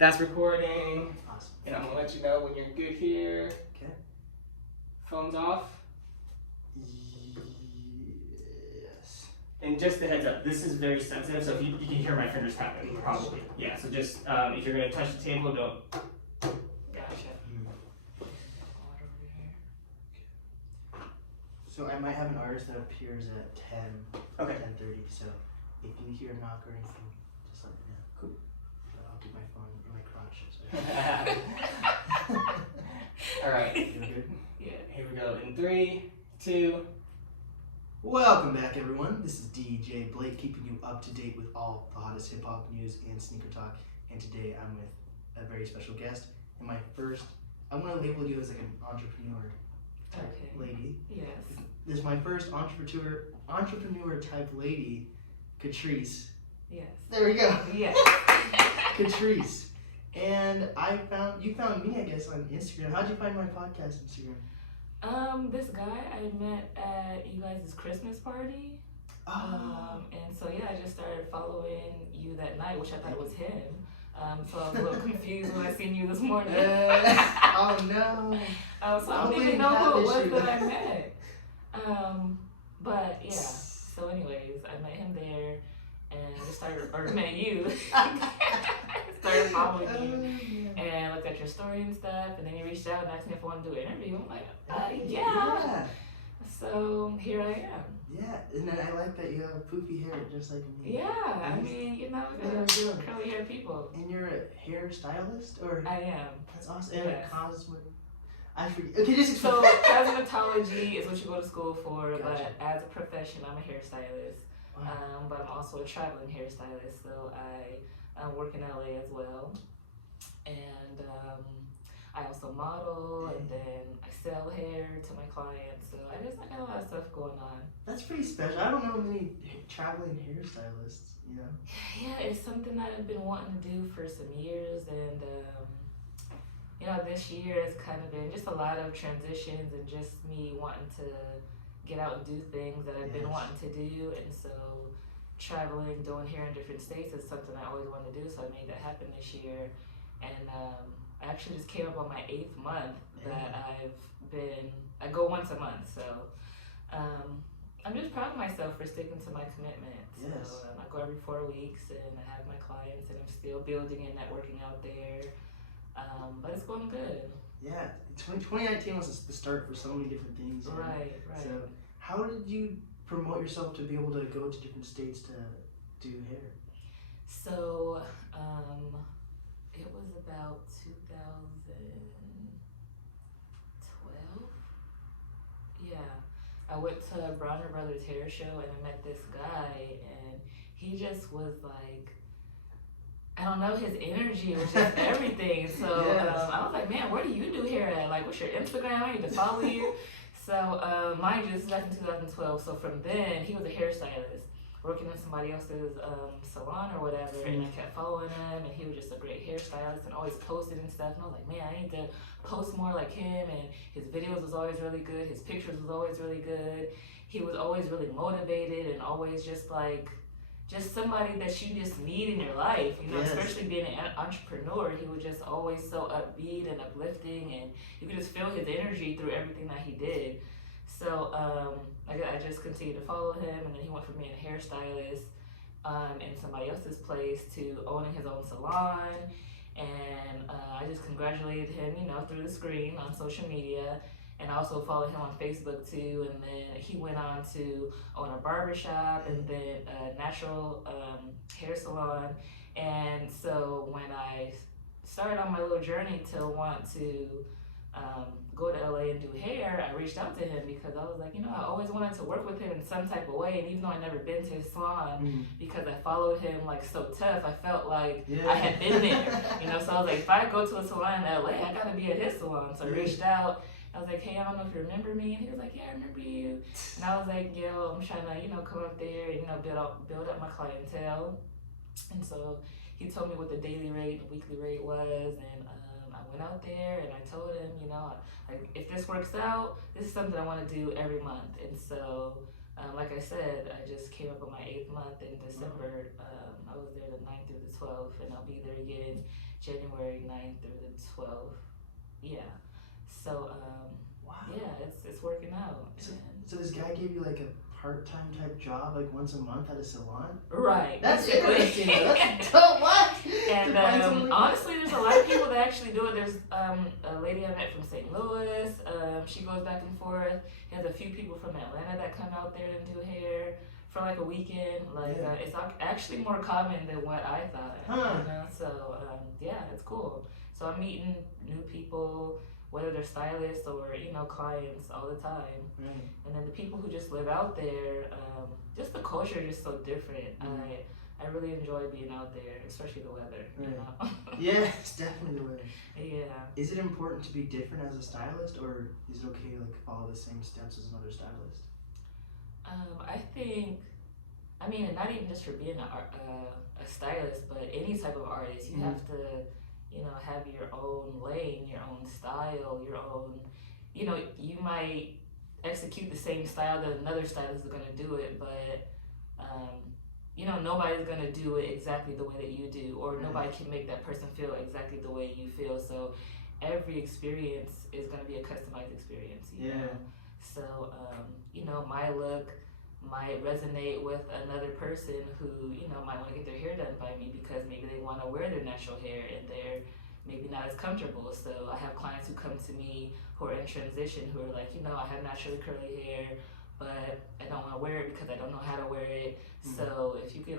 That's recording. Awesome. And I'm gonna let you know when you're good here. Okay. Phone's off. Yes. And just a heads up, this is very sensitive, so if you can hear my fingers tapping, probably. Yeah, so just if you're gonna touch the table, don't. Gotcha. So I might have an artist that appears at 10, Okay. 10:30. So if you hear a knock or anything, just let me know. Cool. I'll get my phone in my crotch. All right. You good? Yeah. Here we go. In 3, 2. Welcome back, everyone. This is DJ Blake, keeping you up to date with all the hottest hip hop news and sneaker talk. And today I'm with a very special guest. And my first, I'm gonna label you as like an entrepreneur type lady. Yes. This is my first entrepreneur type lady, Catrice. Yes. There we go. Yes. Catrice. And you found me, I guess, on Instagram. How'd you find my podcast Instagram? This guy I met at you guys' Christmas party. And so yeah, I just started following you that night, which I thought was him. So I was a little confused when I seen you this morning. Oh no. So I don't even know who it was that I met. But yeah. So anyways, I met him there and just met you. Started following you and looked at your story and stuff, and then you reached out and asked me if I wanted to do an interview. I'm like, yeah. So here I am. Yeah, and then I like that you have poofy hair just like me. Yeah, I mean, you know, curly hair people. And you're a hairstylist, or? I am. That's awesome. And yes. I forget. Okay, just so cosmetology is what you go to school for, Gotcha. But as a profession, I'm a hairstylist. Wow. But I'm also a traveling hairstylist, so I work in LA as well, and I also model, and then I sell hair to my clients. So I got a lot of stuff going on. That's pretty special. I don't know many traveling hairstylists. You know. Yeah, it's something that I've been wanting to do for some years, and you know, this year has kind of been just a lot of transitions and just me wanting to get out and do things that I've been wanting to do, and so traveling, doing hair in different states is something I always wanted to do, so I made that happen this year. And I actually just came up on my 8th month that I go once a month, so I'm just proud of myself for sticking to my commitment. Yes. So I go every 4 weeks, and I have my clients, and I'm still building and networking out there, but it's going good. Yeah, 2019 was the start for so many different things. Right. So how did you promote yourself to be able to go to different states to do hair? So it was about 2012. Yeah, I went to Bronner Brothers hair show and I met this guy, and he just was like, I don't know, his energy was just everything. So I was like, man, where do you do hair at? Like, what's your Instagram? I need to follow you. So mind you, this is back in 2012. So from then, he was a hairstylist working in somebody else's salon or whatever. And I kept following him, and he was just a great hairstylist and always posted and stuff. And I was like, man, I need to post more like him. And his videos was always really good. His pictures was always really good. He was always really motivated and always just somebody that you just need in your life, you know, especially being an entrepreneur. He was just always so upbeat and uplifting, and you could just feel his energy through everything that he did. So I just continued to follow him, and then he went from being a hairstylist in somebody else's place to owning his own salon, and I just congratulated him, you know, through the screen on social media. And I also followed him on Facebook too, and then he went on to own a barbershop and then a natural hair salon. And so when I started on my little journey to want to go to LA and do hair, I reached out to him because I was like, you know, I always wanted to work with him in some type of way. And even though I'd never been to his salon, because I followed him like so tough, I felt like I had been there, you know. So I was like, if I go to a salon in LA, I gotta be at his salon. So I reached out. I was like, hey, I don't know if you remember me. And he was like, yeah, I remember you. And I was like, yo, I'm trying to, you know, come up there and, you know, build up my clientele. And so he told me what the daily rate, the weekly rate was. And I went out there and I told him, you know, like, if this works out, this is something I want to do every month. And so, like I said, I just came up on my 8th month in December. I was there the 9th through the 12th, and I'll be there again January 9th through the 12th. Yeah. So Wow. yeah, it's working out. So this guy gave you like a part-time type job, like once a month at a salon? Right. That's basically. interesting. That's what? And To find someone like honestly, there's a lot of people that actually do it. There's a lady I met from St. Louis. She goes back and forth. There's a few people from Atlanta that come out there and do hair for like a weekend. Like Yeah. it's actually more common than what I thought. Huh. You know? So yeah, it's cool. So I'm meeting new people, whether they're stylists or clients all the time. Right. And then the people who just live out there, just the culture is just so different. I really enjoy being out there, especially the weather. You Right. know? Yeah, it's definitely the way. Yeah. Is it important to be different as a stylist, or is it okay to like follow the same steps as another stylist? I think, I mean, and not even just for being a stylist, but any type of artist, you have to, have your own lane, your own style, your own, you might execute the same style that another stylist is going to do it, but, nobody's going to do it exactly the way that you do, or nobody can make that person feel exactly the way you feel. So every experience is going to be a customized experience. You know? So, my look might resonate with another person who, might want to get their hair done by me because maybe they want to wear their natural hair and they're maybe not as comfortable. So I have clients who come to me who are in transition who are like, I have naturally curly hair, but I don't want to wear it because I don't know how to wear it. So if you could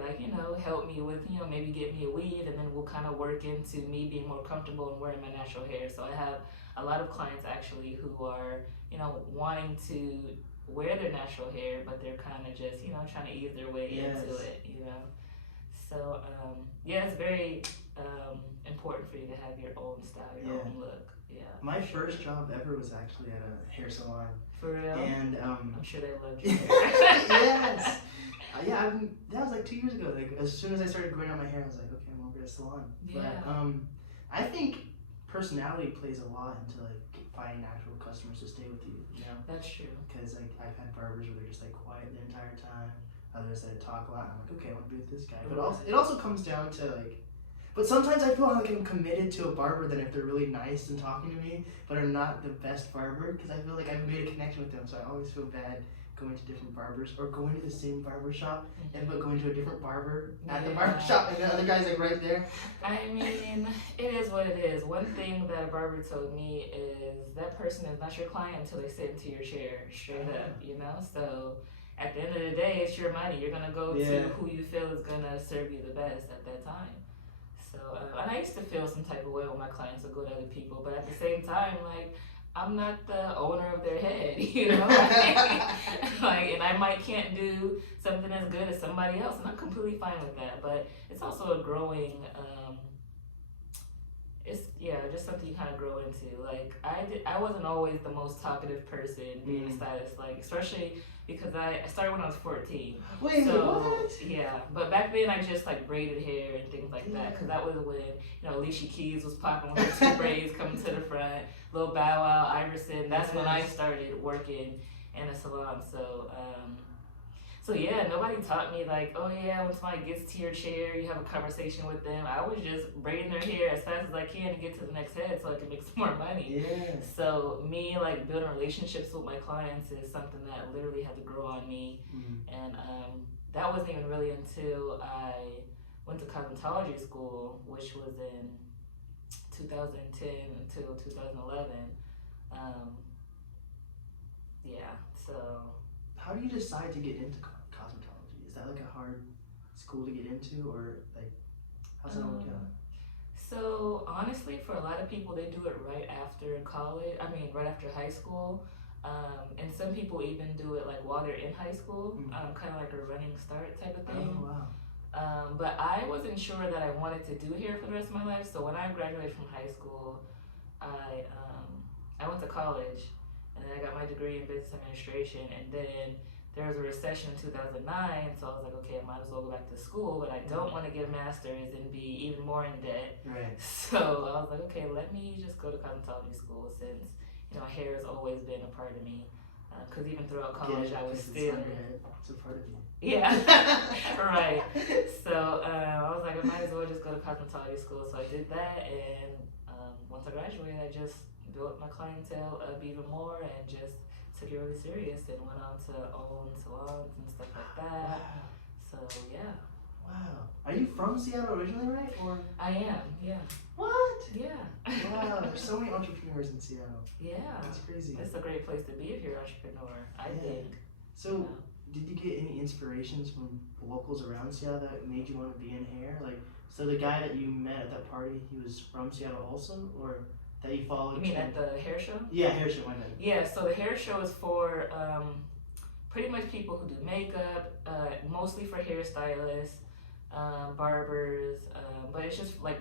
help me with, maybe get me a weave, and then we'll kind of work into me being more comfortable and wearing my natural hair. So I have a lot of clients actually who are, wanting to wear their natural hair, but they're kind of just, trying to ease their way into it, So, it's very important for you to have your own style, your own look. Yeah. My first job ever was actually at a hair salon. For real? And I'm sure they loved you. yes. That was like 2 years ago. Like as soon as I started growing out my hair, I was like, okay, I'm over at a salon. Yeah. But I think personality plays a lot into like finding actual customers to stay with you. That's true. Because like I've had barbers where they're just like quiet the entire time. Others that talk a lot. And I'm like, okay, I want to be with this guy. But it also comes down to like. But sometimes I feel like I'm committed to a barber than if they're really nice and talking to me, but are not the best barber, because I feel like I've made a connection with them. So I always feel bad going to different barbers or going to the same barber shop but going to a different barber at the barber shop and the other guy's like right there. I mean, it is what it is. One thing that a barber told me is that person is not your client until they sit into your chair, straight up, So at the end of the day, it's your money. You're going to go to who you feel is going to serve you the best at that time. So, and I used to feel some type of way when my clients would go to other people, but at the same time, like, I'm not the owner of their head, like, and I can't do something as good as somebody else, and I'm completely fine with that. But it's also a growing, just something you kind of grow into. Like, I wasn't always the most talkative person being a stylist, like, especially because I started when I was 14. Wait, what? Yeah, but back then I just like braided hair and things like that, because that was when Alicia Keys was popping with her two braids coming to the front, Lil Bow Wow, Iverson. That's when I started working in a salon. So yeah, nobody taught me like, oh yeah, when somebody gets to your chair, you have a conversation with them. I was just braiding their hair as fast as I can to get to the next head so I can make some more money. Yeah. So me like building relationships with my clients is something that literally had to grow on me. And that wasn't even really until I went to cosmetology school, which was in 2010 until 2011. So. How do you decide to get into cosmetology? Is that like a hard school to get into, or like how's that work out? So honestly, for a lot of people, they do it right after college. I mean, right after high school. And some people even do it like while they're in high school, kind of like a running start type of thing. Oh wow. But I wasn't sure that I wanted to do hair for the rest of my life. So when I graduated from high school, I went to college. And then I got my degree in business administration, and then there was a recession in 2009, so I was like, okay, I might as well go back to school, but I don't want to get a master's and be even more in debt. Right. So I was like, okay, let me just go to cosmetology school, since hair has always been a part of me. Because even throughout Get college, it? I was 'Cause still. it's on your head. It's a part of you. Yeah, right. So I was like, I might as well just go to cosmetology school. So I did that, and once I graduated, I just built my clientele up even more and just took it really serious and went on to own salons and stuff like that. Wow. So yeah. Wow. Are you from Seattle originally, right? Or I am, yeah. what? Yeah. Wow. There's so many entrepreneurs in Seattle. Yeah. That's crazy. It's a great place to be if you're an entrepreneur, I think. So, did you get any inspirations from locals around Seattle that made you want to be in hair? Like, so the guy that you met at that party, he was from Seattle also, or that you followed? You mean at the hair show? Yeah, hair show. My bad. Yeah. So the hair show is for pretty much people who do makeup, mostly for hairstylists, barbers, but it's just like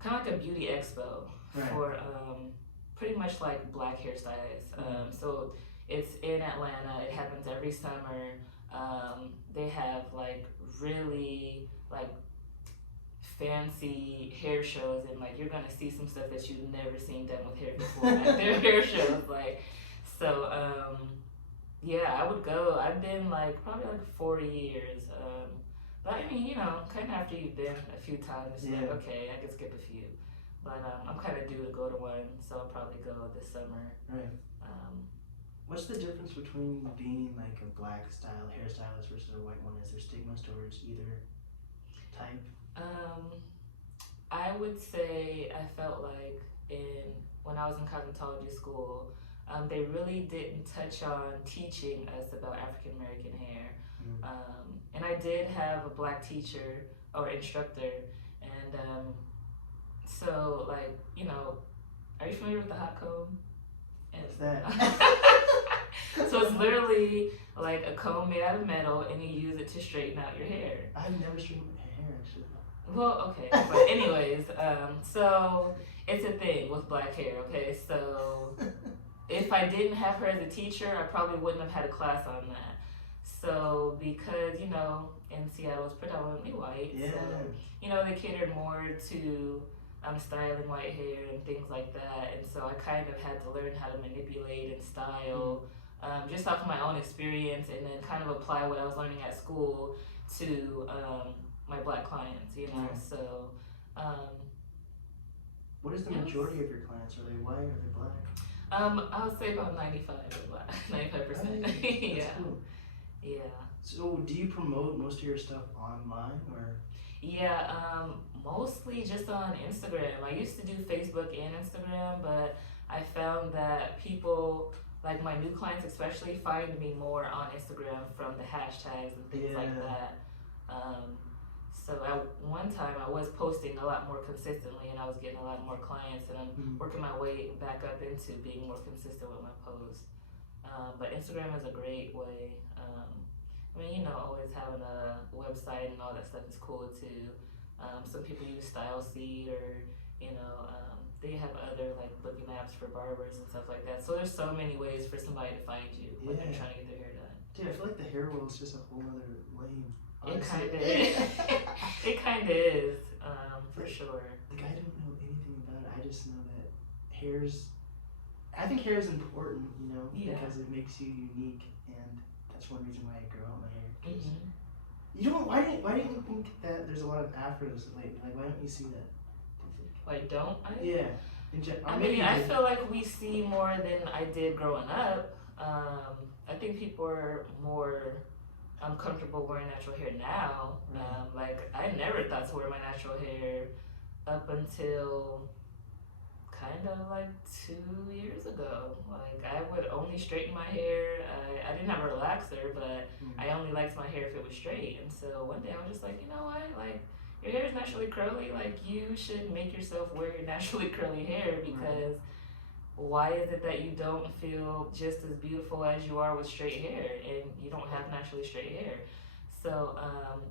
kind of like a beauty expo for pretty much like black hairstylists. So it's in Atlanta. It happens every summer. They have like really like fancy hair shows, and like you're gonna see some stuff that you've never seen done with hair before at their hair shows. Like, so yeah, I would go. I've been like probably like 4 years. But I mean, you know, kind of after you've been a few times, it's like, okay, I can skip a few. But I'm kind of due to go to one, so I'll probably go this summer. Right. What's the difference between being like a black style hairstylist versus a white one? Is there stigmas towards either type? I would say I felt like when I was in cosmetology school, they really didn't touch on teaching us about African American hair. And I did have a black teacher or instructor, and so like, you know, are you familiar with the hot comb? What's that? So it's literally like a comb made out of metal, and you use it to straighten out your hair. I've never straightened my hair actually. Well, okay, but anyways, so it's a thing with black hair, okay? So if I didn't have her as a teacher, I probably wouldn't have had a class on that. So because, you know, in Seattle it's predominantly white, so, you know, they catered more to styling white hair and things like that, and so I kind of had to learn how to manipulate and style just off of my own experience, and then kind of apply what I was learning at school to my black clients, you know. So what is the majority of your clients? Are they white or are they black? I would say about 95 are black, 95%. Yeah. Cool. Yeah. So do you promote most of your stuff online or? Yeah, mostly just on Instagram. I used to do Facebook and Instagram, but I found that people, like my new clients especially, find me more on Instagram from the hashtags and things like that. So at one time I was posting a lot more consistently, and I was getting a lot more clients, and I'm working my way back up into being more consistent with my posts. But Instagram is a great way. I mean, you know, always having a website and all that stuff is cool too. Some people use StyleSeed, or, you know, they have other like booking apps for barbers and stuff like that. So there's so many ways for somebody to find you when they're trying to get their hair done. Dude, I feel like the hair world is just a whole other lane. It kind of is. It kind of is, for sure. Like, I don't know anything about it. I just know that I think hair is important, you know, because it makes you unique, and that's one reason why I grow out my hair. You don't. Why didn't you think that there's a lot of afros lately? Like, why don't you see that? Why don't I? Yeah. I mean, I feel like we see more than I did growing up. I think people are more comfortable wearing natural hair now. Like, I never thought to wear my natural hair up until kind of like 2 years ago. Like, I would only straighten my hair. I didn't have a relaxer, but I only liked my hair if it was straight. And so one day I was just like, you know what? Like, your hair is naturally curly. Like, you should make yourself wear your naturally curly hair, because why is it that you don't feel just as beautiful as you are with straight hair, and you don't have naturally straight hair? So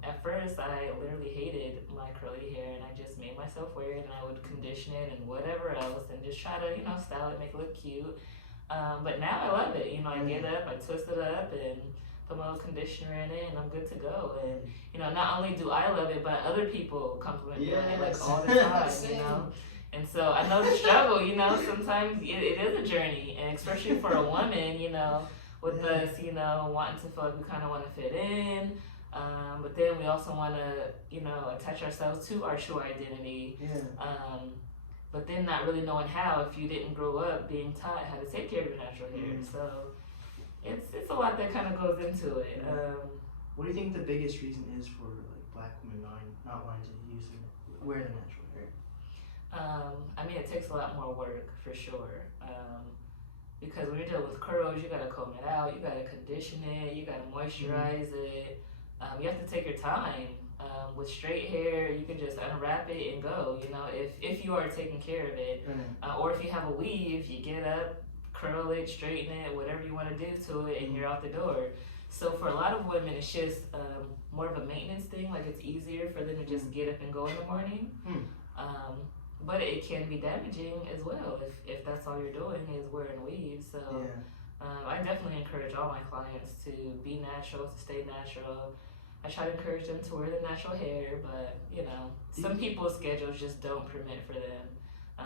at first I literally hated my curly hair, and I just made myself wear it, and I would condition it and whatever else, and just try to, you know, style it, make it look cute. But now I love it. You know, I get up, I twist it up, and put my little conditioner in it, and I'm good to go. And, you know, not only do I love it, but other people compliment me on it, like, all the time, you know? And so I know the struggle, you know, sometimes it is a journey, and especially for a woman, you know, with us, you know, wanting to feel like we kind of want to fit in, but then we also want to, you know, attach ourselves to our true identity. But then not really knowing how if you didn't grow up being taught how to take care of your natural hair. So it's a lot that kind of goes into it. What do you think the biggest reason is for like black women not wanting to wear their natural hair? I mean, it takes a lot more work for sure. Because when you're dealing with curls, you gotta comb it out, you gotta condition it, you gotta moisturize it. You have to take your time. With straight hair, you can just unwrap it and go. You know, if you are taking care of it, or if you have a weave, you get up, curl it, straighten it, whatever you want to do to it, and you're out the door. So for a lot of women, it's just more of a maintenance thing. Like it's easier for them to just get up and go in the morning. But it can be damaging as well if that's all you're doing is wearing weaves. So I definitely encourage all my clients to be natural, to stay natural. I try to encourage them to wear their natural hair, but you know, some people's schedules just don't permit for them.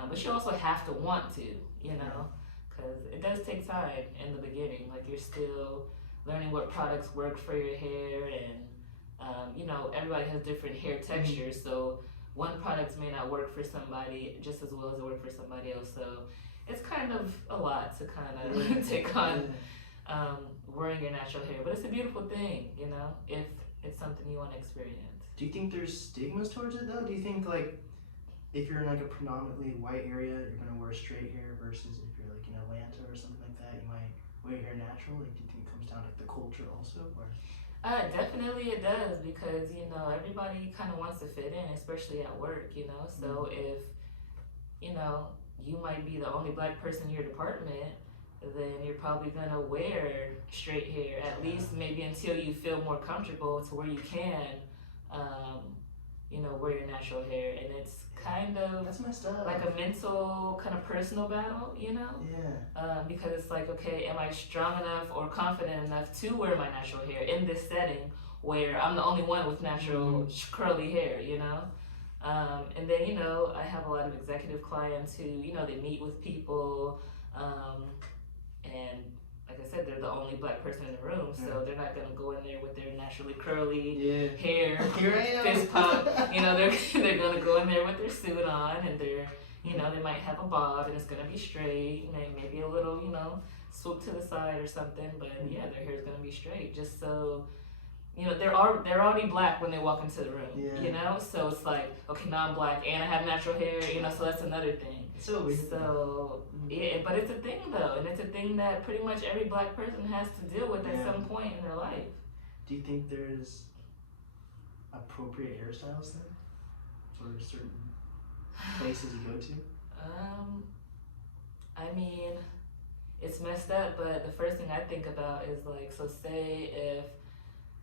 But you also have to want to, you know, because it does take time in the beginning. Like you're still learning what products work for your hair, and you know, everybody has different hair textures, so one product may not work for somebody just as well as it worked for somebody else. So it's kind of a lot to kind of take on wearing your natural hair, but it's a beautiful thing, you know, if it's something you want to experience. Do you think there's stigmas towards it though? Do you think like if you're in like a predominantly white area, you're gonna wear straight hair versus if you're like in Atlanta or something like that, you might wear your hair natural? Like, do you think it comes down to like the culture also, or? Definitely it does, because you know everybody kind of wants to fit in, especially at work, you know. So if you know you might be the only black person in your department, then you're probably gonna wear straight hair at least maybe until you feel more comfortable to where you can, you know, wear your natural hair. And it's kind of That's messed up. like a mental kind of personal battle, you know. Because it's like, okay, am I strong enough or confident enough to wear my natural hair in this setting where I'm the only one with natural curly hair, you know. And then, you know, I have a lot of executive clients who, you know, they meet with people, and like I said, they're the only black person in the room, so they're not gonna go in there with their naturally curly hair, fist pump. You know, they're gonna go in there with their suit on, and they're, you know, they might have a bob, and it's gonna be straight, maybe a little, you know, swoop to the side or something, but yeah, their hair's gonna be straight, just so. You know, they're already black when they walk into the room, you know? So it's like, okay, now I'm black and I have natural hair, you know, so that's another thing. So weird. So, yeah, but it's a thing though, and it's a thing that pretty much every black person has to deal with at some point in their life. Do you think there's appropriate hairstyles then for certain places you go to? I mean, it's messed up, but the first thing I think about is like, so say if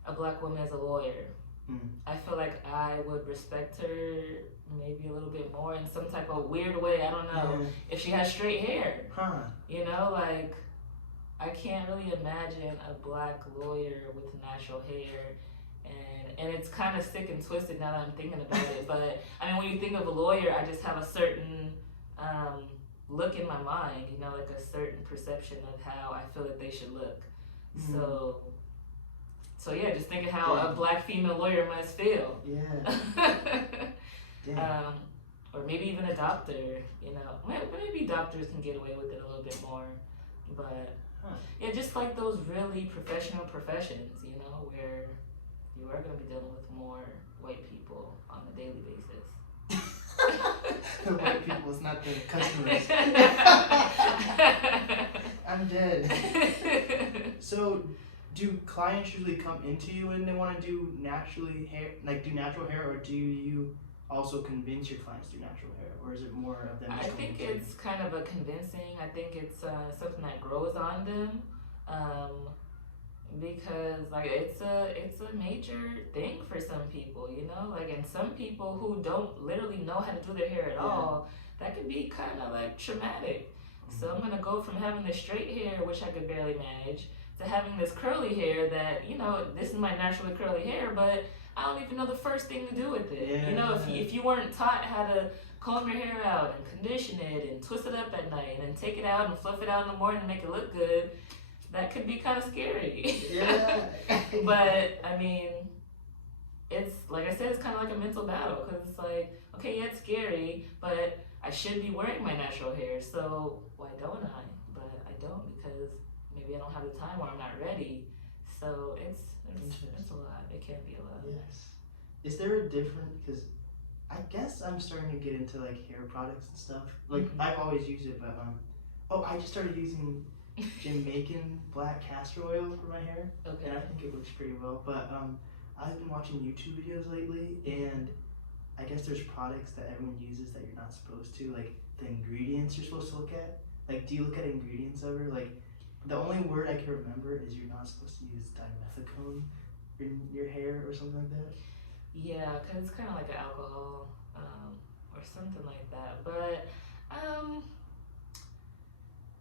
a black woman is a lawyer, I feel like I would respect her maybe a little bit more in some type of weird way. I don't know if she has straight hair. You know, like I can't really imagine a black lawyer with natural hair, and it's kind of sick and twisted now that I'm thinking about it. But I mean, when you think of a lawyer, I just have a certain look in my mind. You know, like a certain perception of how I feel that they should look. So yeah, just think of how a black female lawyer must feel. Or maybe even a doctor, you know. Maybe doctors can get away with it a little bit more. But yeah, just like those really professional professions, you know, where you are going to be dealing with more white people on a daily basis. The white people is not the customers. I'm dead. So, do clients usually come into you and they want to do natural hair, or do you also convince your clients to do natural hair, or is it more of them? I think it's kind of a convincing. I think it's something that grows on them, because like it's a major thing for some people, you know. Like, and some people who don't literally know how to do their hair at all, that could be kind of like traumatic. So I'm gonna go from having the straight hair, which I could barely manage, to having this curly hair that, you know, this is my naturally curly hair, but I don't even know the first thing to do with it. You know, if you weren't taught how to comb your hair out and condition it and twist it up at night and then take it out and fluff it out in the morning and make it look good, that could be kind of scary. Yeah. But I mean, it's like I said, it's kind of like a mental battle because it's like, okay, yeah, it's scary, but I should be wearing my natural hair, so why don't I? But I don't because maybe I don't have the time or I'm not ready. So it's a lot. It can be a lot. Yes. Is there a different, because I guess I'm starting to get into like hair products and stuff. Like I've always used it, but I just started using Jamaican black castor oil for my hair. Okay. And I think it looks pretty well. But I've been watching YouTube videos lately, and I guess there's products that everyone uses that you're not supposed to. Like the ingredients you're supposed to look at. Like, do you look at ingredients ever? Like, the only word I can remember is you're not supposed to use dimethicone in your hair or something like that. Yeah, because it's kind of like an alcohol or something like that. But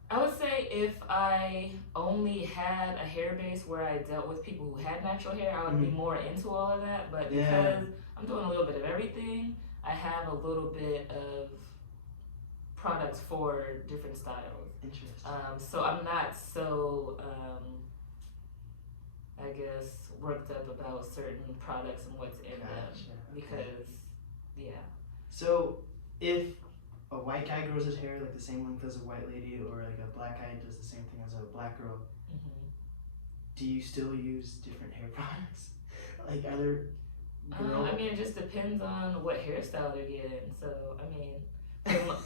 I would say if I only had a hair base where I dealt with people who had natural hair, I would be more into all of that. But because I'm doing a little bit of everything, I have a little bit of products for different styles. Interesting. So I'm not so, I guess, worked up about certain products and what's in them. Because, yeah. So if a white guy grows his hair like the same length as a white lady, or like a black guy does the same thing as a black girl, do you still use different hair products? Like other girls? I mean, it just depends on what hairstyle they're getting. So, I mean,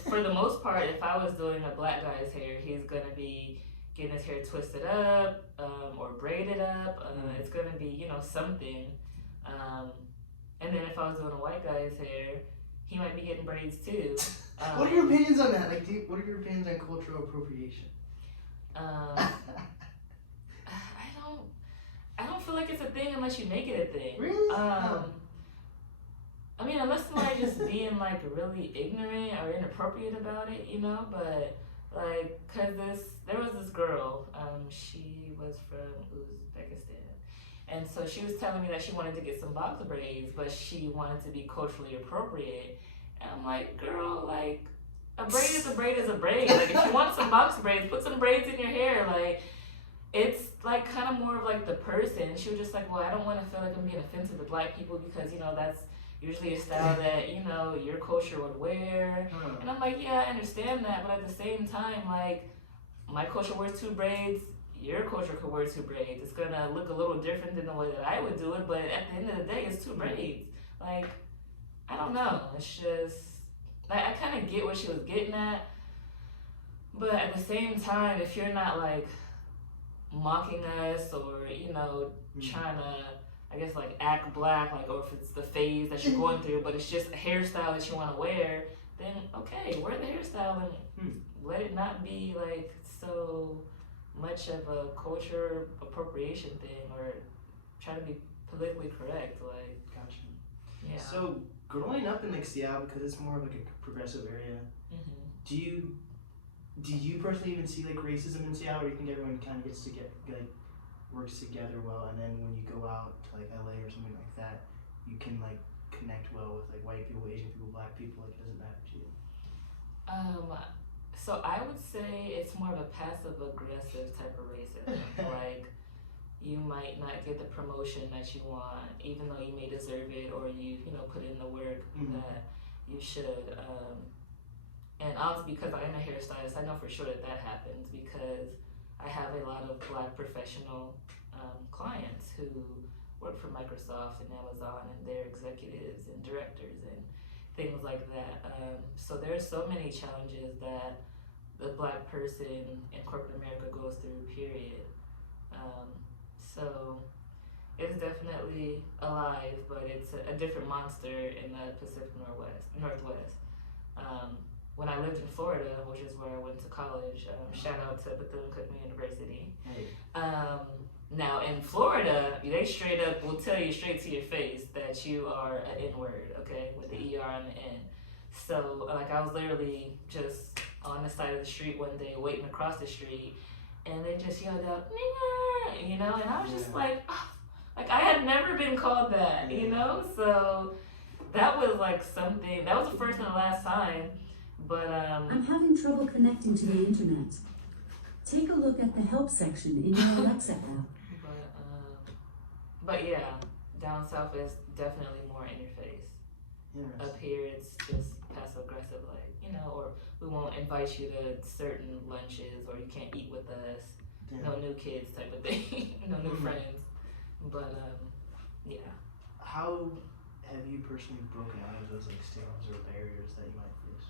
for the most part, if I was doing a black guy's hair, he's going to be getting his hair twisted up or braided up. It's going to be, you know, something. And then if I was doing a white guy's hair, he might be getting braids too. What are your opinions on that? Like, what are your opinions on cultural appropriation? I don't feel like it's a thing unless you make it a thing. Really? I mean, unless somebody just being like really ignorant or inappropriate about it, you know. But like, cause there was this girl. She was from Uzbekistan, and so she was telling me that she wanted to get some box braids, but she wanted to be culturally appropriate. And I'm like, girl, like, a braid is a braid is a braid. Like, if you want some box braids, put some braids in your hair. Like, it's like kind of more of like the person. She was just like, well, I don't want to feel like I'm being offensive to black people because, you know, that's usually a style that, you know, your culture would wear. And I'm like, yeah, I understand that, but at the same time, like, my culture wears two braids, your culture could wear two braids. It's gonna look a little different than the way that I would do it, but at the end of the day, it's two braids. Like, I don't know. It's just, like, I kind of get what she was getting at, but at the same time, if you're not, like, mocking us or, you know, trying to, I guess, like, act black, like, or if it's the phase that you're going through, but it's just a hairstyle that you want to wear, then, okay, wear the hairstyle and let it not be, like, so much of a culture appropriation thing or try to be politically correct, like. Gotcha. Yeah. So, growing up in like Seattle, because it's more of like a progressive area, do you personally even see like racism in Seattle, or do you think everyone kind of gets to works together well, and then when you go out to like LA or something like that, you can like connect well with like white people, Asian people, black people? Like, it doesn't matter to you? So I would say it's more of a passive-aggressive type of racism. Like, you might not get the promotion that you want, even though you may deserve it, or you put in the work that you should. And honestly, because I am a hairstylist, I know for sure that happens because I have a lot of black professional clients who work for Microsoft and Amazon, and they're executives and directors and things like that. So there's so many challenges that the black person in corporate America goes through, period. So it's definitely alive, but it's a different monster in the Pacific Northwest. When I lived in Florida, which is where I went to college, shout out to Bethune-Cookman University. Hey. Now in Florida, they straight up will tell you straight to your face that you are an N-word, okay, with the ER on the end. So like, I was literally just on the side of the street one day waiting across the street, and they just yelled out, "Nigger," you know, and I was just like, oh, like I had never been called that, you know. So that was like something. That was the first and the last time. But I'm having trouble connecting to the internet. Take a look at the help section in your Alexa app. But yeah, down south is definitely more in your face. Up here, it's just passive aggressive, like, you know, or we won't invite you to certain lunches, or you can't eat with us. Yeah. No new kids type of thing. No new friends. But yeah. How have you personally broken out of those like stigmas or barriers that you might face?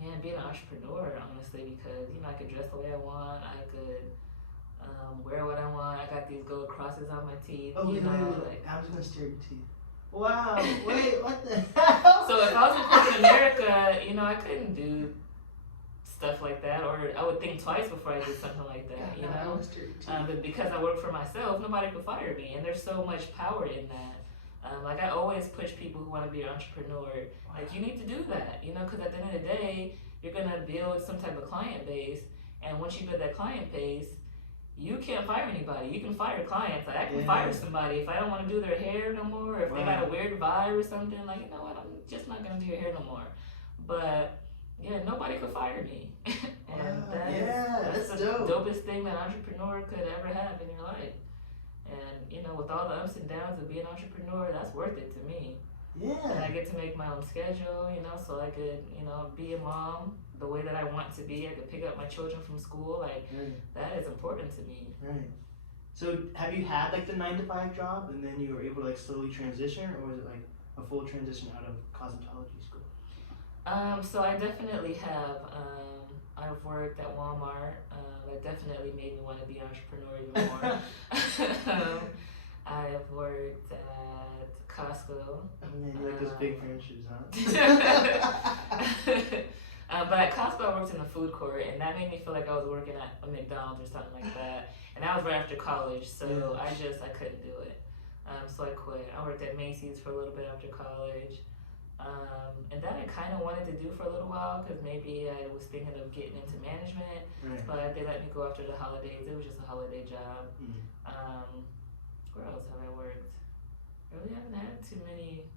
Man, being an entrepreneur, honestly, because, you know, I could dress the way I want, I could wear what I want, I got these gold crosses on my teeth, Oh, you wait, know, wait. like. I was gonna stare at your teeth. Wow, wait, what the hell? So if I was in corporate America, you know, I couldn't do stuff like that, or I would think twice before I did something like that, you know? But because I work for myself, nobody could fire me, and there's so much power in that. Like, I always push people who want to be an entrepreneur, like, you need to do that, you know, because at the end of the day, you're going to build some type of client base, and once you build that client base, you can't fire anybody. You can fire clients. Like, I can fire somebody if I don't want to do their hair no more, or if they got a weird vibe or something, like, you know what, I'm just not going to do your hair no more. But, yeah, nobody could fire me. And that's the dope. dopest thing that an entrepreneur could ever have in your life. And, you know, with all the ups and downs of being an entrepreneur, that's worth it to me. Yeah. And I get to make my own schedule, you know, so I could, you know, be a mom the way that I want to be. I could pick up my children from school. Like, that is important to me. Right. So have you had like the 9-to-5 job and then you were able to like slowly transition, or was it like a full transition out of cosmetology school? So I definitely have. I've worked at Walmart. That definitely made me want to be an entrepreneur even more. I have worked at Costco. Oh man, you like those big brand shoes, huh? But at Costco, I worked in the food court, and that made me feel like I was working at a McDonald's or something like that. And that was right after college, so I couldn't do it. So I quit. I worked at Macy's for a little bit after college. And that I kind of wanted to do for a little while, because maybe I was thinking of getting into management, but they let me go after the holidays. It was just a holiday job. Where else have I worked? I really haven't had too many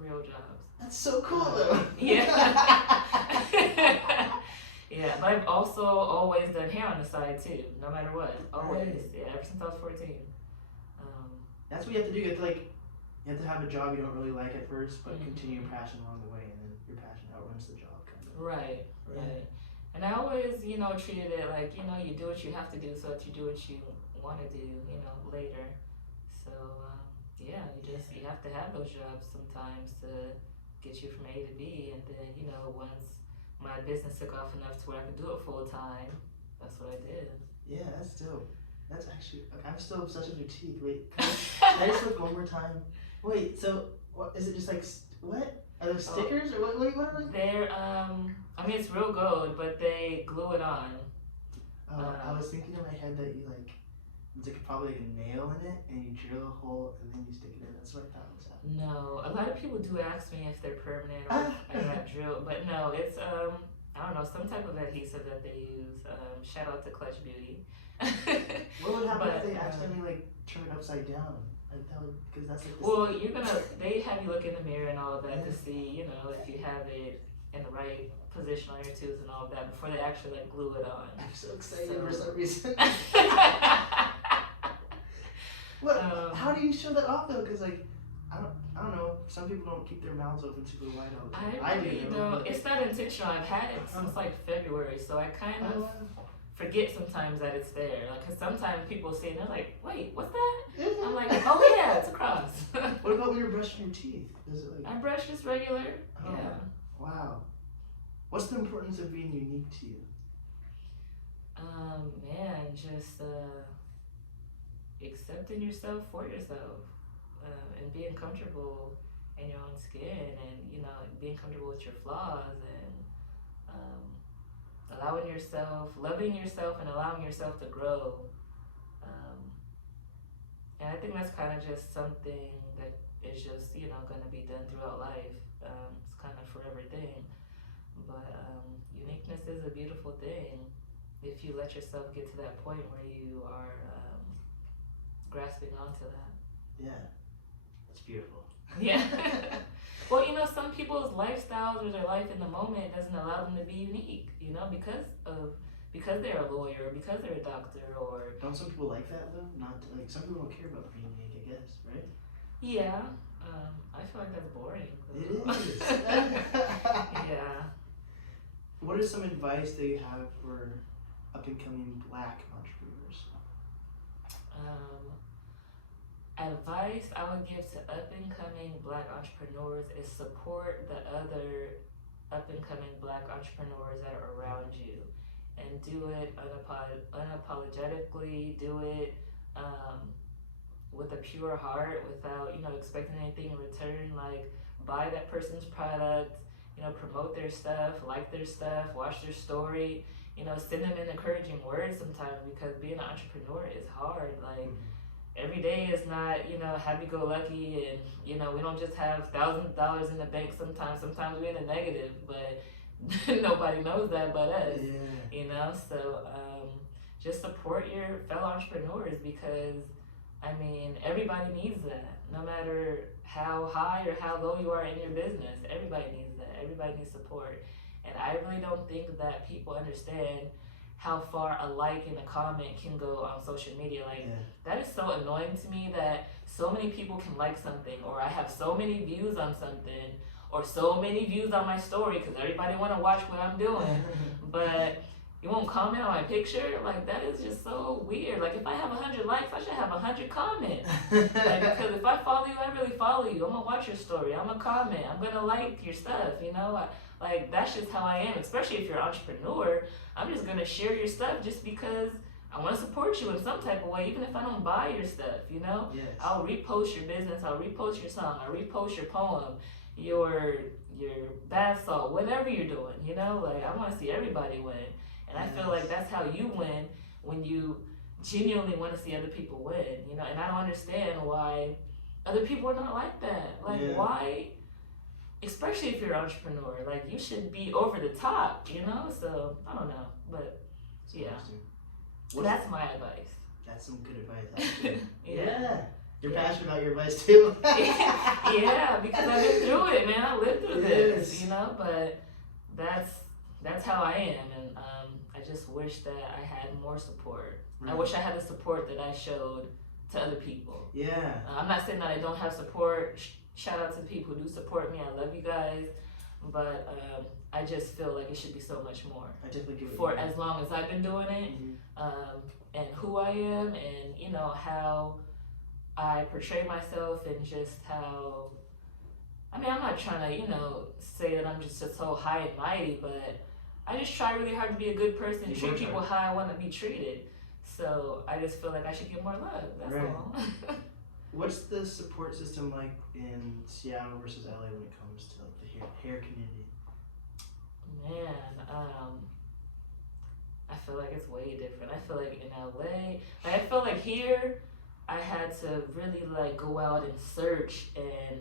real jobs. That's so cool though. Yeah. Yeah, but I've also always done hair on the side too, no matter what. Always. Yeah, ever since I was 14. That's what you have to do. You have to have a job you don't really like at first, but continue your passion along the way, and then your passion outruns the job kind of. Right. And I always, you know, treated it like, you know, you do what you have to do so that you do what you want to do, you know, later. So, you have to have those jobs sometimes to get you from A to B, and then, you know, once my business took off enough to where I could do it full time, that's what I did. Yeah, that's dope. That's actually, I'm still obsessed with your teeth. Wait, can I just look one more time? Wait, so what is it? Just like what? Are those stickers or what? What are they? They're I mean, it's real gold, but they glue it on. I was thinking in my head that you like, it's like probably like a nail in it, and you drill a hole and then you stick it in. That's what I thought was happening. No, a lot of people do ask me if they're permanent or if I got drilled, but no, it's I don't know, some type of adhesive that they use. Shout out to Clutch Beauty. What would happen if they accidentally like turn it upside down? Like that would, because that's like. Well, they have you look in the mirror and all of that to see, you know, if you have it in the right position on your tooth and all of that before they actually like glue it on. I'm so excited for some reason. What? How do you show that off though? Because like, I don't know. Some people don't keep their mouths open super wide. I really don't. It's not intentional. I've had it since like February, so I kind of forget sometimes that it's there. Like, cause sometimes people see and they're like, "Wait, what's that?" I'm like, "Oh yeah, it's a cross." What about when you're brushing your teeth? Does it like? I brush just regular. Oh, yeah. Wow. What's the importance of being unique to you? Man, just accepting yourself for yourself, and being comfortable in your own skin, and, you know, being comfortable with your flaws, and loving yourself and allowing yourself to grow. And I think that's kind of just something that is just, you know, going to be done throughout life. It's kind of forever thing. But uniqueness is a beautiful thing if you let yourself get to that point where you are grasping onto that. Yeah, that's beautiful. Yeah. Well, you know, some people's lifestyles or their life in the moment doesn't allow them to be unique, you know, because they're a lawyer or because they're a doctor or Don't some people like that though? Not like some people don't care about being unique, I guess, right? yeah. I feel like that's boring. It is. Yeah. What is some advice that you have for up and coming Black entrepreneurs? Advice I would give to up and coming Black entrepreneurs is support the other up and coming Black entrepreneurs that are around you, and do it unapologetically. Do it with a pure heart, without expecting anything in return. Like, buy that person's product, promote their stuff, like their stuff, watch their story. Send them an encouraging word sometimes, because being an entrepreneur is hard. Like, every day is not, happy-go-lucky, and, we don't just have thousands of dollars in the bank sometimes. Sometimes we're in the negative, but nobody knows that but us, So just support your fellow entrepreneurs, because, everybody needs that. No matter how high or how low you are in your business, everybody needs that. Everybody needs support. And I really don't think that people understand how far a like and a comment can go on social media. Like, that is so annoying to me, that so many people can like something, or I have so many views on something, or so many views on my story, because everybody want to watch what I'm doing, but you won't comment on my picture. Like, that is just so weird. Like, if I have 100 likes, I should have 100 comments. Like, because if I follow you, I really follow you. I'm gonna watch your story, I'm gonna comment, I'm gonna like your stuff, Like, that's just how I am, especially if you're an entrepreneur. I'm just gonna share your stuff just because I want to support you in some type of way, even if I don't buy your stuff, Yes. I'll repost your business, I'll repost your song, I'll repost your poem, your bath salt, whatever you're doing, Like, I want to see everybody win. And I feel like that's how you win, when you genuinely want to see other people win, And I don't understand why other people are not like that. Like, why? Especially if you're an entrepreneur, like, you should be over the top, So I don't know, but yeah, that's my advice. That's some good advice. Actually. Yeah. You're passionate about your advice too. Yeah, because I've been through it, man. I lived through this, But that's how I am, and I just wish that I had more support. Right. I wish I had the support that I showed to other people. Yeah. I'm not saying that I don't have support. Shout out to the people who do support me. I love you guys, but I just feel like it should be so much more. I definitely get for as long as I've been doing it, and who I am, and how I portray myself, and just how. I'm not trying to say that I'm just so high and mighty, but I just try really hard to be a good person, treat people how I want to be treated. So I just feel like I should get more love. That's all. What's the support system like in Seattle versus LA when it comes to like the hair community? Man, I feel like it's way different. I feel like in LA, I feel like here, I had to really like go out and search and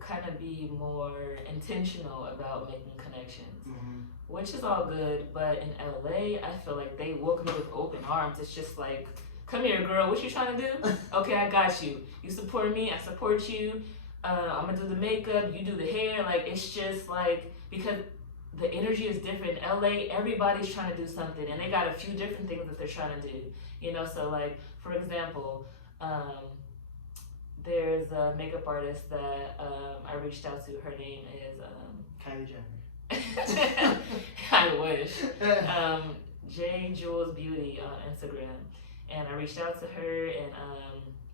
kind of be more intentional about making connections, which is all good. But in LA, I feel like they welcome me with open arms. It's just like, come here, girl, what you trying to do? Okay, I got you. You support me, I support you. I'm gonna do the makeup, you do the hair. Like, it's just like, because the energy is different. In LA, everybody's trying to do something, and they got a few different things that they're trying to do. So like, for example, there's a makeup artist that I reached out to. Her name is Kylie Jenner. I wish. J Jules Beauty on Instagram. And I reached out to her, and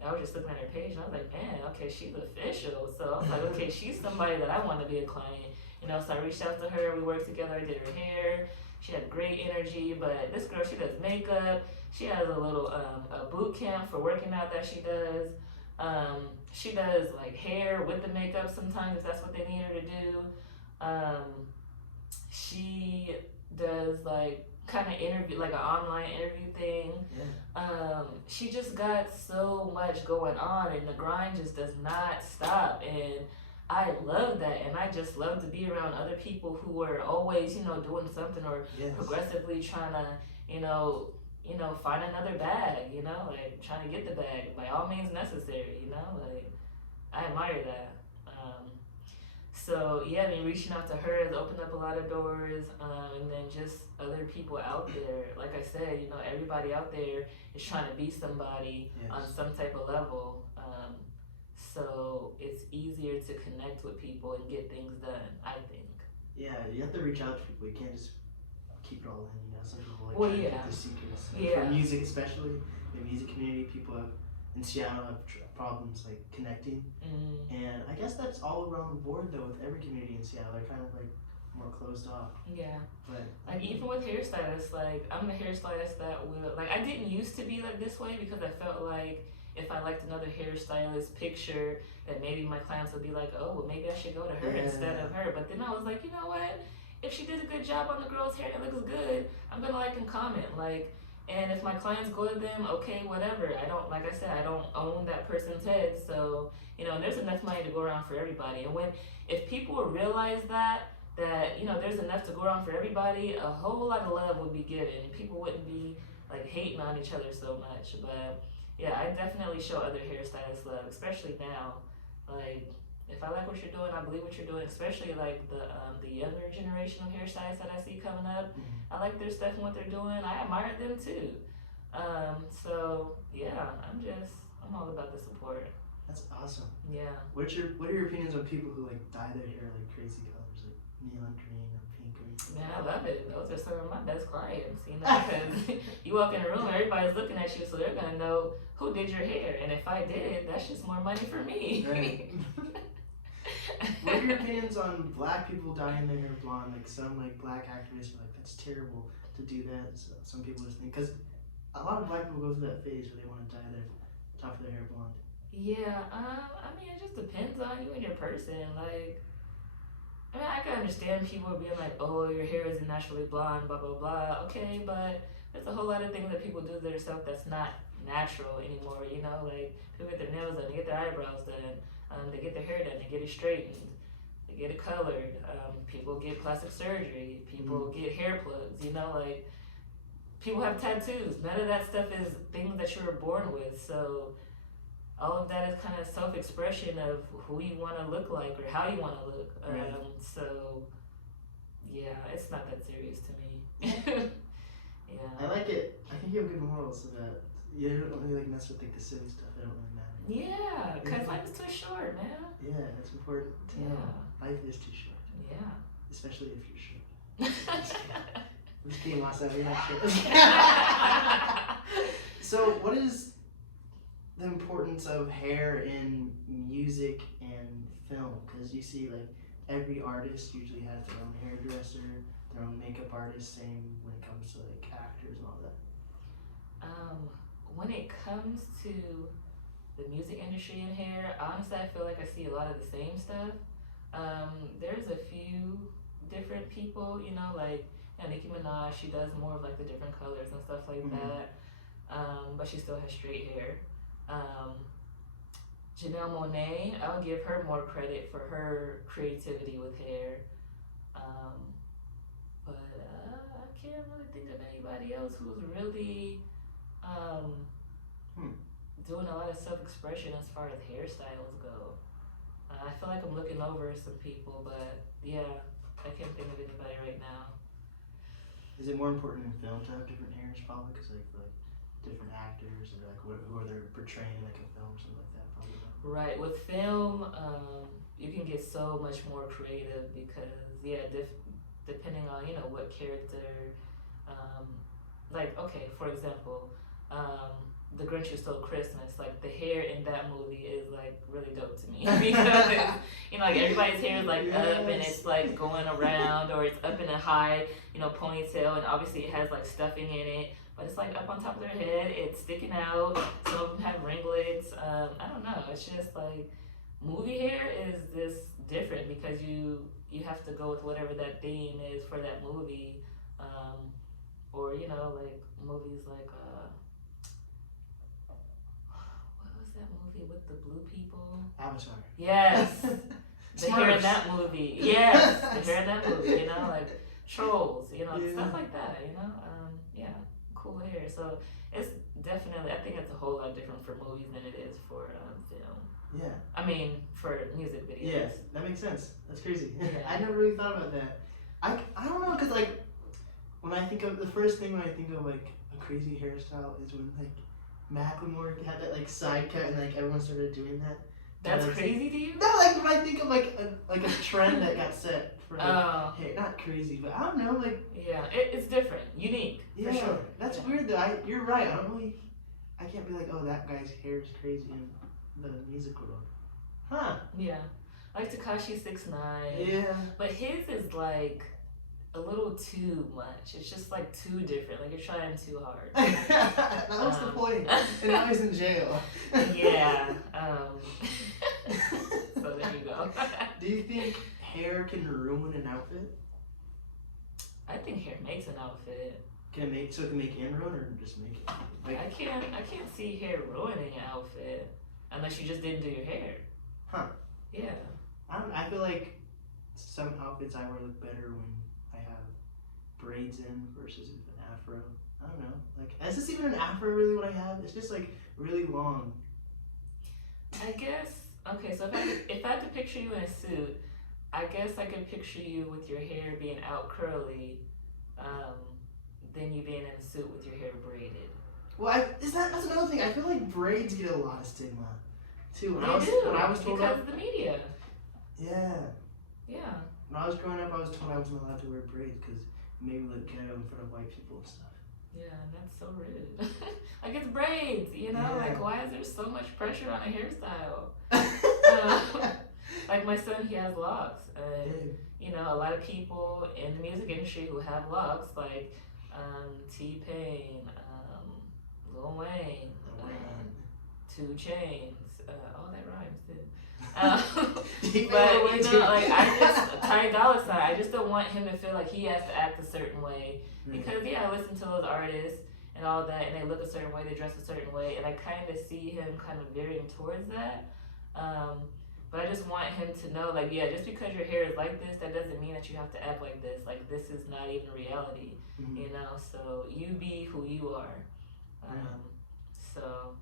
I was just looking at her page, and I was like, man, okay, she's official. So I was like, okay, she's somebody that I want to be a client. So I reached out to her, we worked together, I did her hair. She had great energy, but this girl, she does makeup. She has a little a boot camp for working out that she does. She does like hair with the makeup sometimes if that's what they need her to do. She does like kind of interview, like an online interview thing. She just got so much going on, and the grind just does not stop. And I love that, and I just love to be around other people who are always, doing something, or progressively trying to, find another bag, like trying to get the bag by all means necessary, like I admire that. So yeah, I mean, reaching out to her has opened up a lot of doors, and then just other people out there. Like I said, you know, everybody out there is trying to be somebody on some type of level. So it's easier to connect with people and get things done, I think. Yeah, you have to reach out to people. You can't just keep it all in. You know, some people like Well, try to yeah. keep the secrets. Yeah. For music, especially the music community, people have in Seattle have problems like connecting. And I guess that's all around the board though with every community in Seattle. They're kind of like more closed off. Yeah. But like even with hairstylists, like I'm the hairstylist that will like I didn't used to be like this way because I felt like if I liked another hairstylist picture that maybe my clients would be like, oh well maybe I should go to her instead of her. But then I was like, you know what? If she did a good job on the girl's hair and it looks good, I'm gonna like and comment. Like and if my clients go to them, okay, whatever. I don't, like I said, I don't own that person's head. So, you know, there's enough money to go around for everybody. And if people would realize that, you know, there's enough to go around for everybody, a whole lot of love would be given. People wouldn't be, like, hating on each other so much. But, yeah, I definitely show other hairstylists love, especially now. Like, if I like what you're doing, I believe what you're doing, especially, like, the younger generation of hairstylists that I see coming up. I like their stuff and what they're doing. I admire them too. So yeah, I'm all about the support. that's awesome. Yeah. What are your opinions on people who like dye their hair like crazy colors, like neon green or pink or anything? Man, I love it. Those are some of my best clients, you know, because you walk in a room, everybody's looking at you, so they're gonna know who did your hair, and if I did it, that's just more money for me. Right. What are your opinions on black people dyeing their hair blonde? Like some like black activists are like, that's terrible to do that. So some people just think, because a lot of black people go through that phase where they want to dye their top of their hair blonde. Yeah, I mean, it just depends on you and your person. Like, I mean, I can understand people being like, oh, your hair isn't naturally blonde, blah, blah, blah. Okay, but there's a whole lot of things that people do to themselves that's not natural anymore, you know? Like, people get their nails done, they get their eyebrows done, they get their hair done, they get it straightened, they get it colored, people get plastic surgery, people get hair plugs, you know? Like, people have tattoos. None of that stuff is things that you were born with, so all of that is kind of self-expression of who you want to look like or how you want to look. Right. So, yeah, it's not that serious to me. Yeah. I like it. I think you have good morals so that you don't really like mess with like the silly stuff. It don't really matter. Yeah, because life is too short, man. Yeah, that's important to know. Life is too short. Yeah. Especially if you're short. I'm just kidding, Masa, you're not short. So what is the importance of hair in music and film? Because you see like every artist usually has their own hairdresser, their own makeup artist, same when it comes to like actors and all that. When it comes to the music industry and hair, honestly, I feel like I see a lot of the same stuff. There's a few different people, you know, like Nicki Minaj, she does more of like the different colors and stuff like that, but she still has straight hair. Janelle Monáe, I'll give her more credit for her creativity with hair. But I can't really think of anybody else who's really doing a lot of self-expression as far as hairstyles go. I feel like I'm looking over some people, but yeah, I can't think of anybody right now. Is it more important in film to have different hairs probably? Because like different actors or like who are they portraying like a film or something like that probably. Right, with film, you can get so much more creative because depending on, you know, what character, like, okay, for example, The Grinch Who Stole Christmas, like the hair in that movie is like really dope to me because it's, you know, like everybody's hair is like up and it's like going around or it's up in a high, you know, ponytail, and obviously it has like stuffing in it, but it's like up on top of their head, it's sticking out, some of them have ringlets, I don't know, it's just like movie hair is just different because you have to go with whatever that theme is for that movie, or, you know, like movies like what was that movie with the blue people? Avatar. Yes. The hair in that movie. Yes. The hair in that movie, you know, like Trolls, you know, stuff like that, you know. Yeah, cool hair. So it's definitely, I think it's a whole lot different for movies than it is for film. Yeah. I mean, for music videos. Yeah, that makes sense. That's crazy. Yeah. I never really thought about that. I don't know, cause like when I think of the first thing when I think of like a crazy hairstyle is when like Macklemore had that like side cut and like everyone started doing that. That's like, crazy to you? No, like when I think of like a trend that got set for like, Oh. hair, not crazy, but I don't know, like Yeah, it's different, unique, yeah, for sure. that's Yeah. weird though. You're right. I can't be like, oh, that guy's hair is crazy in the music world. Huh? Yeah, like Tekashi 6ix9ine. Yeah. But his is like a little too much. It's just like too different. Like you're trying too hard. That was the point. And now he's in jail. Yeah. So there you go. Do you think hair can ruin an outfit? I think hair makes an outfit. Can it make and ruin or just make it? Like, I can't see hair ruining an outfit unless you just didn't do your hair. Huh. Yeah. I feel like some outfits I wear look better when I have braids in versus an afro. I don't know. Like, is this even an afro really what I have? It's just like really long. I guess. Okay, so if I had to picture you in a suit, I guess I could picture you with your hair being out curly, then you being in a suit with your hair braided. Well, that's another thing. I feel like braids get a lot of stigma too. When They I was told because of the media. yeah. Yeah. When I was growing up, I was told I wasn't allowed to wear braids because it made me look ghetto in front of white people and stuff. Yeah, and that's so rude. Like it's braids, you know? Yeah. Like why is there so much pressure on a hairstyle? Like my son, he has locks, and you know, a lot of people in the music industry who have locks, like T-Pain, Lil Wayne, 2 Chainz, oh that rhymes too. But you know, like Ty Dolla $ign, I just don't want him to feel like he has to act a certain way because yeah, I listen to those artists and all that, and they look a certain way, they dress a certain way, and I kind of see him kind of veering towards that. But I just want him to know, like, yeah, just because your hair is like this, that doesn't mean that you have to act like this. Like, this is not even reality, you know? So, you be who you are. So,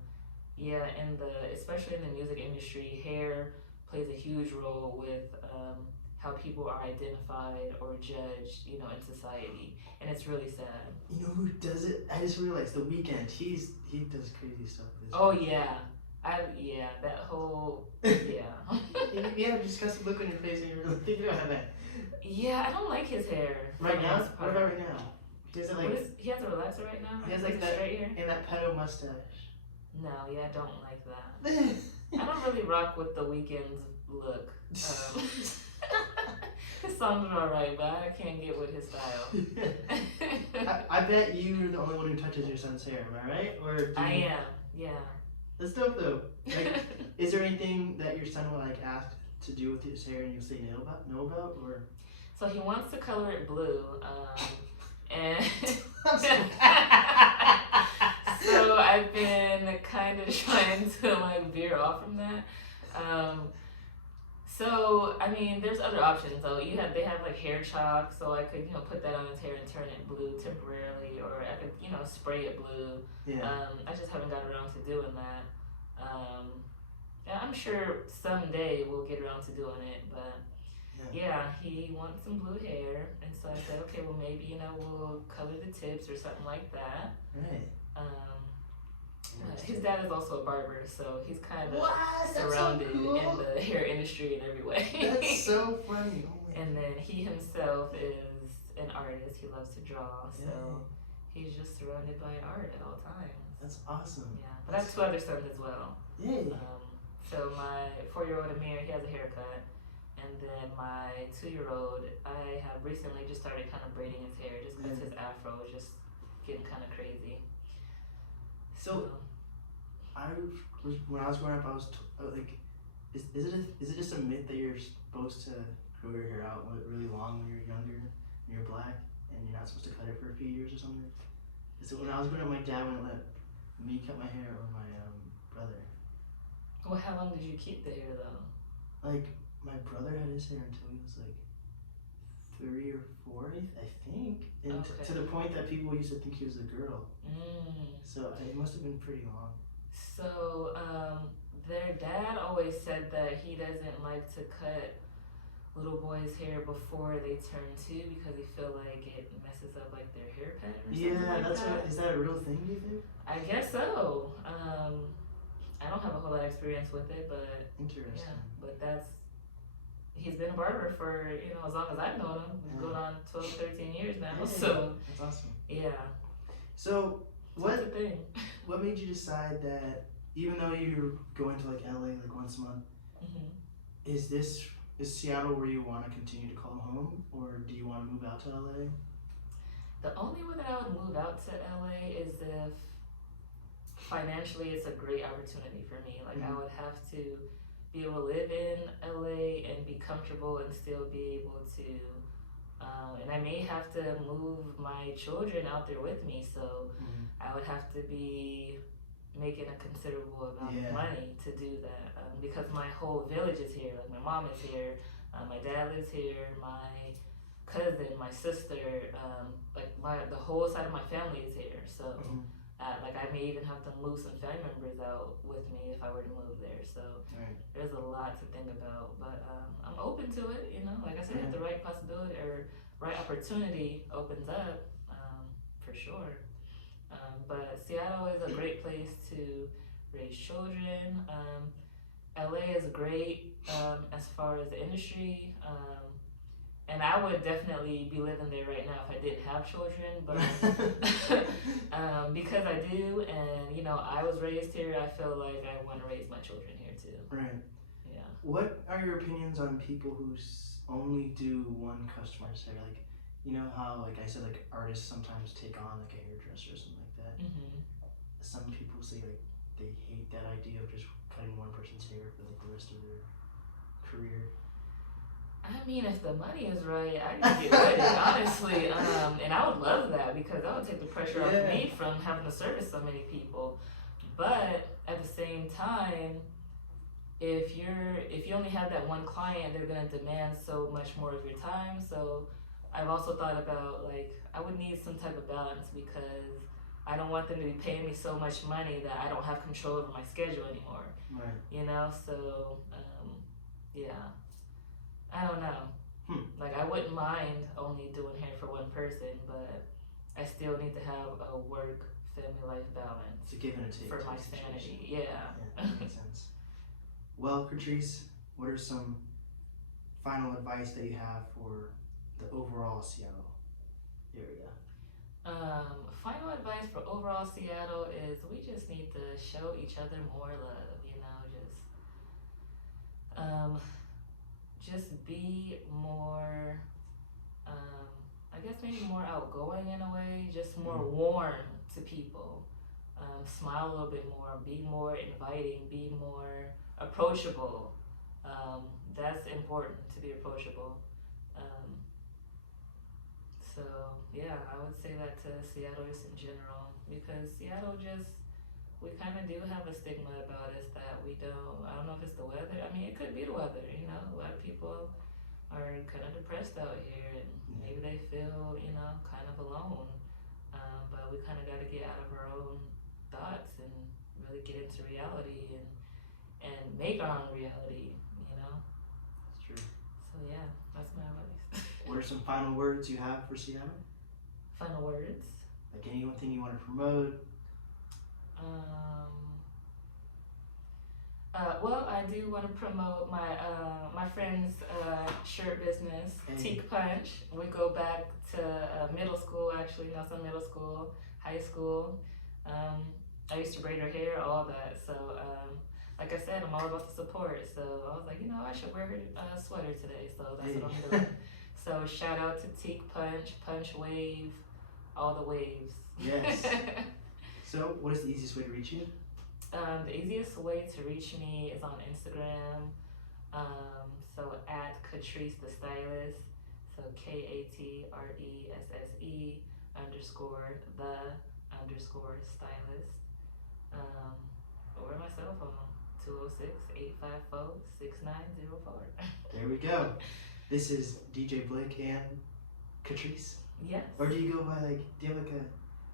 yeah, especially in the music industry, hair plays a huge role with how people are identified or judged, you know, in society. And it's really sad. You know who does it? I just realized The Weeknd. He does crazy stuff with his Oh, hair. yeah. That whole, You have a disgusting look on your face when you're really thinking about that. Yeah, I don't like his hair. Right now? What about right now? He has He has a relaxer right now? He has like that straight hair? and that pedo mustache. No, yeah, I don't like that. I don't really rock with The Weeknd's look. His songs are alright, but I can't get with his style. I bet you're the only one who touches your son's hair, am I right? Or I am, yeah. That's dope though. Like, is there anything that your son will like ask to do with his hair and you'll say no about, or? So he wants to color it blue, and so I've been kind of trying to like veer off from that. So I mean, there's other options though. They have like hair chalk, so I could put that on his hair and turn it blue temporarily, or I could spray it blue. Yeah. I just haven't got around to doing that. And I'm sure someday we'll get around to doing it, but yeah, he wants some blue hair, and so I said, okay, well maybe we'll color the tips or something like that. Right. His dad is also a barber, so he's kind of What? surrounded That's so cool. in the hair industry in every way. That's so funny. Oh my And then he himself is an artist. He loves to draw, so he's just surrounded by art at all times. That's awesome. Yeah, but I have 2 other sons as well. Yeah. So my 4-year-old Amir, he has a haircut, and then my 2-year-old, I have recently just started kind of braiding his hair just because his afro is just getting kind of crazy. So, when I was growing up, I was like, is it just a myth that you're supposed to grow your hair out really long when you're younger and you're black and you're not supposed to cut it for a few years or something? So when I was growing up, my dad wouldn't let me cut my hair or my brother. Well, how long did you keep the hair though? Like my brother had his hair until he was like 3 or 4, I think, and to the point that people used to think he was a girl. So it must have been pretty long. So their dad always said that he doesn't like to cut little boys' hair before they turn 2 because he feel like it messes up like their hair pattern or something Yeah, like that's that. right. Is that a real thing, do you think? I guess so. I don't have a whole lot of experience with it, but Interesting. yeah, but he's been a barber for, as long as I've known him. We've going on 12, 13 years now, Yeah, so that's awesome. yeah. So So that's the thing. what made you decide that even though you're going to like LA like once a month, Hmm. is Seattle where you want to continue to call home, or do you want to move out to LA? The only way that I would move out to LA is if financially it's a great opportunity for me. Like I would have to be able to live in LA and be comfortable and still be able to, and I may have to move my children out there with me, so I would have to be making a considerable amount of money to do that, because my whole village is here. Like my mom is here, my dad lives here, my cousin, my sister, the whole side of my family is here. So like I may even have to move some family members out with me if I were to move there. So there's a lot to think about, but I'm open to it. Like I said, if the right possibility or right opportunity opens up, for sure. But Seattle is a great place to raise children. LA is great as far as the industry. And I would definitely be living there right now if I didn't have children, but because I do, and I was raised here, I feel like I want to raise my children here too. Right. Yeah. What are your opinions on people who only do one customer's hair? Like, you know how, like I said, like artists sometimes take on like a hairdresser or something like that. Some people say like they hate that idea of just cutting one person's hair for like the rest of their career. I mean, if the money is right, I can get with it, honestly. And I would love that because that would take the pressure off me from having to service so many people. But at the same time, if you only have that one client, they're gonna demand so much more of your time. So I've also thought about like I would need some type of balance because I don't want them to be paying me so much money that I don't have control over my schedule anymore. Right. So yeah. I don't know. Like I wouldn't mind only doing hair for one person, but I still need to have a work family life balance. It's a give and a take for my situation. sanity. Yeah, that makes sense. Well, Catrice, what are some final advice that you have for the overall Seattle area? Final advice for overall Seattle is we just need to show each other more love. Just be more, I guess maybe more outgoing in a way, just more warm to people. Smile a little bit more, be more inviting, be more approachable. That's important to be approachable. So yeah, I would say that to Seattle just in general, because Seattle we kind of do have a stigma about us that I don't know if it's the weather. I mean, it could be the weather, a lot of people are kind of depressed out here and maybe they feel, kind of alone. But we kind of got to get out of our own thoughts and really get into reality and make our own reality, That's true. So yeah, that's my advice. What are some final words you have for Seattle? Final words? Like anything you want to promote? Well, I do want to promote my friend's shirt business, Teak Punch. We go back to middle school, actually, Nelson Middle School, high school. I used to braid her hair, all that. So, like I said, I'm all about the support. So I was like, I should wear her sweater today. So that's what I'm doing. So shout out to Teak Punch, Punch Wave, all the waves. Yes. So, what is the easiest way to reach you? The easiest way to reach me is on Instagram. So at Catrice the Stylist. So KATRESSE _ stylist. Or my cell phone 206-854-6904. There we go. This is DJ Blake and Catrice. Yes. Or do you go by do you have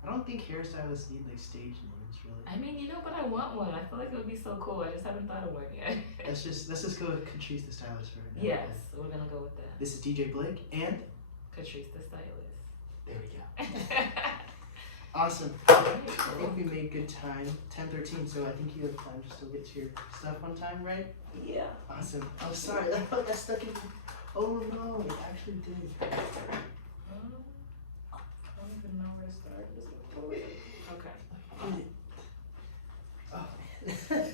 I don't think hairstylists need like stage names really. I mean, you know, but I want one. I feel like it would be so cool. I just haven't thought of one yet. Let's just go with Catrice the stylist for right now. Yes, we're gonna go with that. This is DJ Blake and Catrice the stylist. there we go. Awesome. I think we made good time. 10:13, so I think you have time just to get to your stuff on time, right? Yeah. Awesome. I'm sorry, that got stuck in me. Oh no, it actually did. I don't even know where to start. Okay. Oh, man.